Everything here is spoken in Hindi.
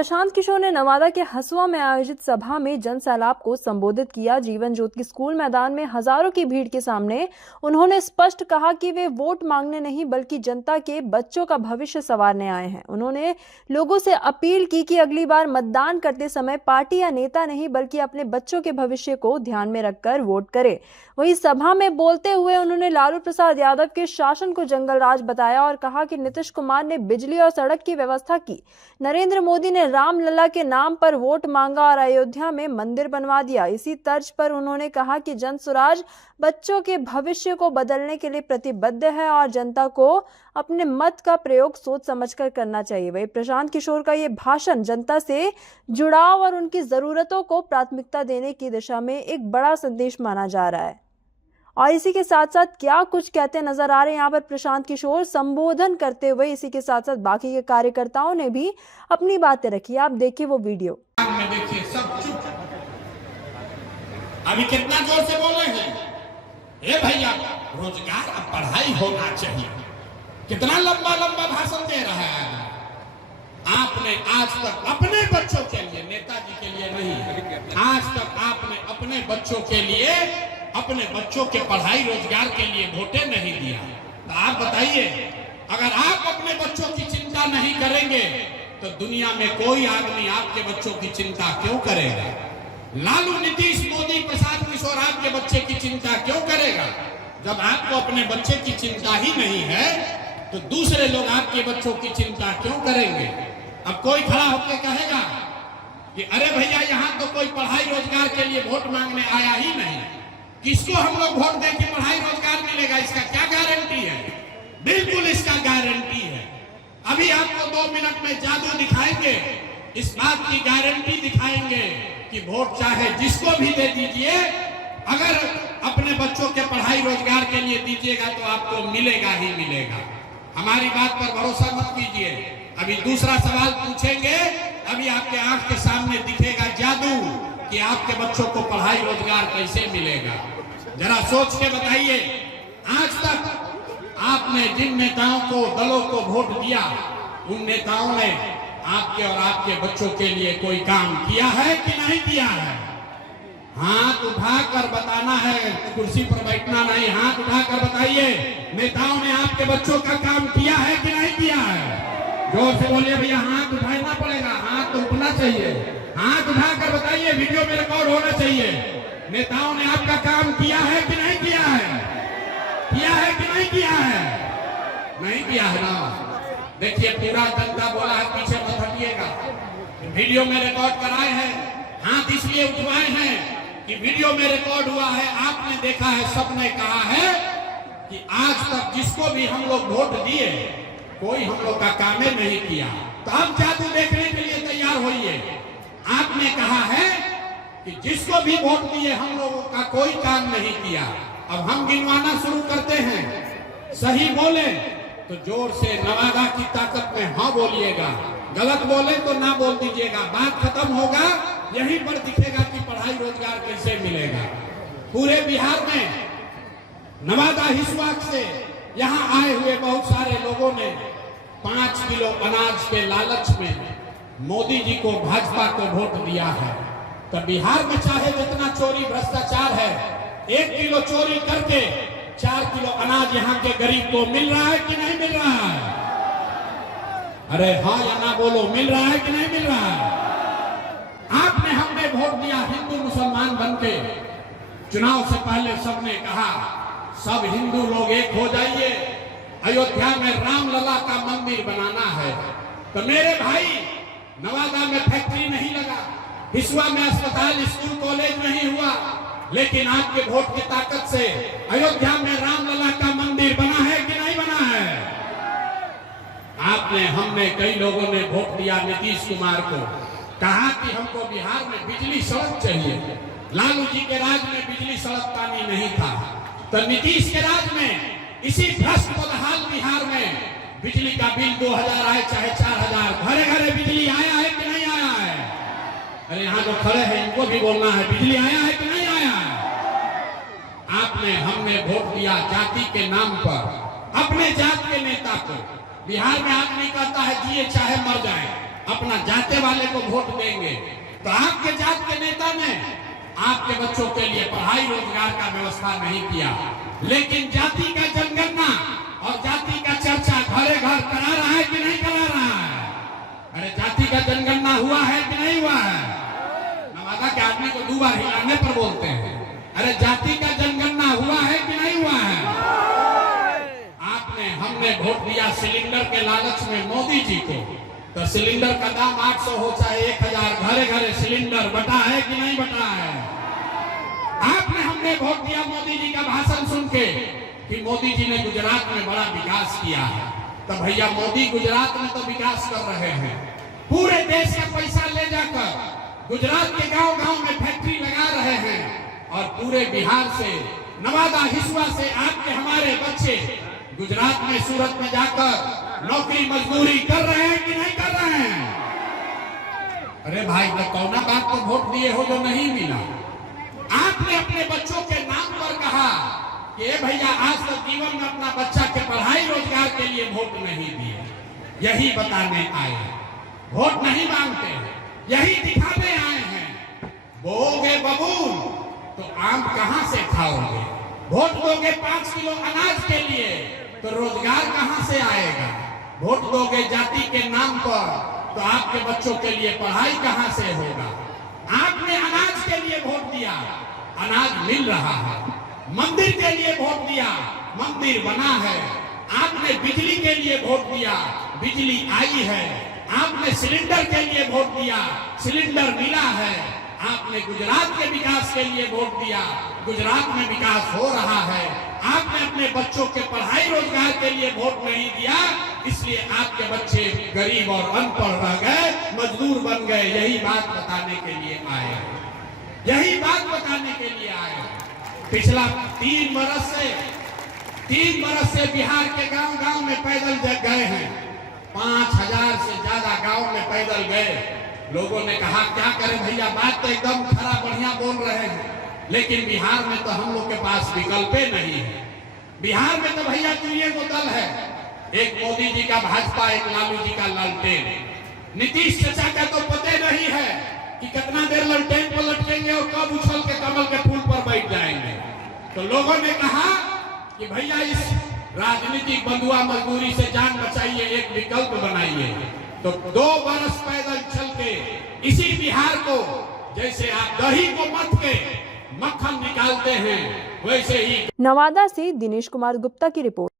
प्रशांत किशोर ने नवादा के हसुआ में आयोजित सभा में जन सैलाब को संबोधित किया। जीवन ज्योति स्कूल मैदान में हजारों की भीड़ के सामने उन्होंने स्पष्ट कहा कि वे वोट मांगने नहीं बल्कि जनता के बच्चों का भविष्य संवारने आए हैं। उन्होंने लोगों से अपील की कि अगली बार मतदान करते समय पार्टी या नेता नहीं बल्कि अपने बच्चों के भविष्य को ध्यान में रखकर वोट करें। वहीं सभा में बोलते हुए उन्होंने लालू प्रसाद यादव के शासन को जंगलराज बताया और कहा कि नीतीश कुमार ने बिजली और सड़क की व्यवस्था की, नरेंद्र मोदी ने रामलला के नाम पर वोट मांगा और अयोध्या में मंदिर बनवा दिया। इसी तर्ज पर उन्होंने कहा कि जन स्वराज बच्चों के भविष्य को बदलने के लिए प्रतिबद्ध है और जनता को अपने मत का प्रयोग सोच समझकर करना चाहिए। वही प्रशांत किशोर का ये भाषण जनता से जुड़ाव और उनकी जरूरतों को प्राथमिकता देने की दिशा में एक बड़ा संदेश माना जा रहा है। और इसी के साथ साथ क्या कुछ कहते नजर आ रहे हैं यहाँ पर प्रशांत किशोर संबोधन करते हुए, इसी के साथ साथ बाकी के कार्यकर्ताओं ने भी अपनी बातें रखी। आप देखिए वो वीडियो। देखिए सब चुप, अभी कितना जोर से बोल रहे हैं, ए भैया रोजगार और पढ़ाई होना चाहिए। कितना लंबा लंबा भाषण दे रहा है। आपने आज तक अपने बच्चों के लिए, नेताजी के लिए नहीं, आज तक आपने अपने बच्चों के लिए, अपने बच्चों के पढ़ाई रोजगार के लिए वोटे नहीं दिया। तो आप बताइए, अगर आप अपने बच्चों की चिंता नहीं करेंगे तो दुनिया में कोई आदमी आपके बच्चों की चिंता क्यों करेगा? लालू, नीतीश, मोदी, प्रशांत किशोर आपके बच्चे की चिंता क्यों करेगा? जब आपको अपने बच्चे की चिंता ही नहीं है तो दूसरे लोग आपके बच्चों की चिंता क्यों करेंगे? अब कोई खड़ा होकर कहेगा कि अरे भैया यहाँ तो कोई पढ़ाई रोजगार के लिए वोट मांगने आया ही नहीं, किसको हम लोग वोट दें कि पढ़ाई रोजगार मिलेगा? इसका क्या गारंटी है? बिल्कुल इसका गारंटी है। अभी आपको 2 मिनट में जादू दिखाएंगे, इस बात की गारंटी दिखाएंगे कि वोट चाहे जिसको भी दे दीजिए, अगर अपने बच्चों के पढ़ाई रोजगार के लिए दीजिएगा तो आपको मिलेगा ही मिलेगा। हमारी बात पर भरोसा मत कीजिए। अभी दूसरा सवाल पूछेंगे, अभी आपके आंख के सामने दिखेगा जादू कि आपके बच्चों को पढ़ाई रोजगार कैसे मिलेगा। जरा सोच के बताइए, आज तक आपने जिन नेताओं को, दलों को वोट दिया, उन नेताओं ने आपके और आपके बच्चों के लिए कोई काम किया है कि नहीं किया है? हाथ उठाकर बताना है, कुर्सी पर बैठना नहीं, हाथ उठाकर बताइए, नेताओं ने आपके बच्चों का काम किया है कि नहीं किया है? जोर से बोलिए भैया, हाथ उठाना पड़ेगा, हाथ तो उठना चाहिए। हाथ उठाकर बताइए, वीडियो में रिकॉर्ड होना चाहिए। नेताओं ने आपका काम किया है कि नहीं किया है? किया है कि नहीं किया है? नहीं किया है ना। देखिए पूरा जनता बोला है, पीछे मत हटिएगा। वीडियो में रिकॉर्ड कराए हैं, हाथ इसलिए उठवाए हैं कि वीडियो में रिकॉर्ड हुआ है, आपने देखा है, सबने कहा है कि आज तक जिसको भी हम लोग वोट दिए कोई हम लोग का काम नहीं किया। तो हम जादू देखने के लिए तैयार होइए। आपने कहा है कि जिसको भी वोट दिए हम लोगों का कोई काम नहीं किया। अब हम गिनवाना शुरू करते हैं, सही बोले तो जोर से नवादा की ताकत में हाँ बोलिएगा, गलत बोले तो ना बोल दीजिएगा। बात खत्म होगा, यहीं पर दिखेगा कि पढ़ाई रोजगार कैसे मिलेगा। पूरे बिहार में नवादा हिस्सा से यहाँ आए हुए बहुत सारे लोगों ने 5 किलो अनाज के लालच में मोदी जी को, भाजपा को वोट दिया है। तो बिहार में चाहे जितना चोरी भ्रष्टाचार है, 1 किलो चोरी करके 4 किलो अनाज यहाँ के गरीब को मिल रहा है कि नहीं मिल रहा है? अरे हाँ या ना बोलो, मिल रहा है कि नहीं मिल रहा है? आपने, हमने वोट दिया हिंदू मुसलमान बनके। चुनाव से पहले सबने कहा सब हिंदू लोग एक हो जाइए, अयोध्या में रामलला का मंदिर बनाना है। तो मेरे भाई, नवादा में फैक्ट्री नहीं लगा, हिस्सा में अस्पताल, स्कूल, कॉलेज नहीं हुआ, लेकिन आपके वोट की ताकत से अयोध्या में रामलला का मंदिर बना है कि नहीं बना है? आपने, हमने, कई लोगों ने वोट दिया नीतीश कुमार को, कहा कि हमको बिहार में बिजली सड़क चाहिए। लालू जी के राज में बिजली सड़क पानी नहीं था, तो नीतीश के राज में इसी भ्रष्ट बदहाल बिहार में बिजली का बिल 2000 आए चाहे 4000, घरे घरे बिजली आया है कि नहीं आया है? अरे यहाँ जो खड़े हैं इनको भी बोलना है, बिजली आया है कि नहीं आया है? आपने, हमने वोट दिया जाति के नाम पर, अपने जात के नेता को। बिहार में आदमी कहता है जिए चाहे मर जाए, अपना जाते वाले को वोट देंगे। तो आपके जात के नेता ने आपके बच्चों के लिए पढ़ाई रोजगार का व्यवस्था नहीं किया, लेकिन जाति का जनगणना और जाति का चर्चा घरे घर करा रहा है कि नहीं करा रहा है? अरे जाति का जनगणना हुआ है कि नहीं हुआ है? नवादा के आदमी को 2 बार हिलाने पर बोलते हैं। अरे जाति का जनगणना हुआ है कि नहीं हुआ है? हमने वोट दिया सिलेंडर के लालच में मोदी जी को, तो सिलेंडर का दाम 800 हो चाहे 1000, घरे घरे सिलेंडर बटा है कि नहीं बटा है? हमने वोट दिया मोदी जी का भाषण सुन के कि मोदी जी ने गुजरात में बड़ा विकास किया है। तो भैया मोदी गुजरात में तो विकास कर रहे हैं, पूरे देश का पैसा ले जाकर गुजरात के गांव गांव में फैक्ट्री लगा रहे हैं, और पूरे बिहार से, नवादा हिसुआ से आपके हमारे बच्चे गुजरात में, सूरत में जाकर नौकरी मजदूरी कर रहे हैं कि नहीं कर रहे हैं? अरे भाई, तो कौना बात को वोट दिए हो जो नहीं मिला? आपने अपने बच्चों के नाम पर कहा कि भैया आज तक जीवन में अपना बच्चा के पढ़ाई रोजगार के लिए वोट नहीं दिए। यही बताने आए, वोट नहीं मांगते, यही दिखाने आए हैं। बोओगे बबूल तो आम कहां से खाओगे? वोट दोगे 5 किलो अनाज के लिए तो रोजगार कहां से आएगा? वोट दोगे जाति के नाम पर तो आपके बच्चों के लिए पढ़ाई कहां से होगा? आपने अनाज के लिए वोट दिया, अनाज मिल रहा है। मंदिर के लिए वोट दिया, मंदिर बना है। आपने बिजली के लिए वोट दिया, बिजली आई है। आपने सिलेंडर के लिए वोट दिया, सिलेंडर मिला है। आपने गुजरात के विकास के लिए वोट दिया, गुजरात में विकास हो रहा है। आपने अपने बच्चों के पढ़ाई रोजगार के लिए वोट नहीं दिया, इसलिए आपके बच्चे गरीब और अनपढ़ रह गए, मजदूर बन गए। यही बात बताने के लिए आए, यही बात बताने के लिए आए। पिछला 3 बरस से बिहार के गांव गांव में पैदल गए हैं। 5000 से ज्यादा गांव में पैदल गए। लोगों ने कहा क्या करें भैया, बात तो एकदम खरा बढ़िया बोल रहे हैं, लेकिन बिहार में तो हम लोग के पास विकल्प नहीं है। बिहार में तो भैया 3 गो दल है, एक मोदी जी का भाजपा, एक लालू जी का लालटेन। नीतीश चाचा का तो पता नहीं है कि कितना देर लालटेन पर लटकेंगे और कब उछल के कमल के फूल पर बैठ जाएंगे। तो लोगों ने कहा कि भैया इस राजनीतिक बंधुआ मजदूरी से जान बचाइए, एक विकल्प बनाइए। तो 2 बरस पैदल चल के इसी बिहार को, जैसे आप दही को मथ के मक्खन निकालते हैं, वैसे ही। नवादा से दिनेश कुमार गुप्ता की रिपोर्ट।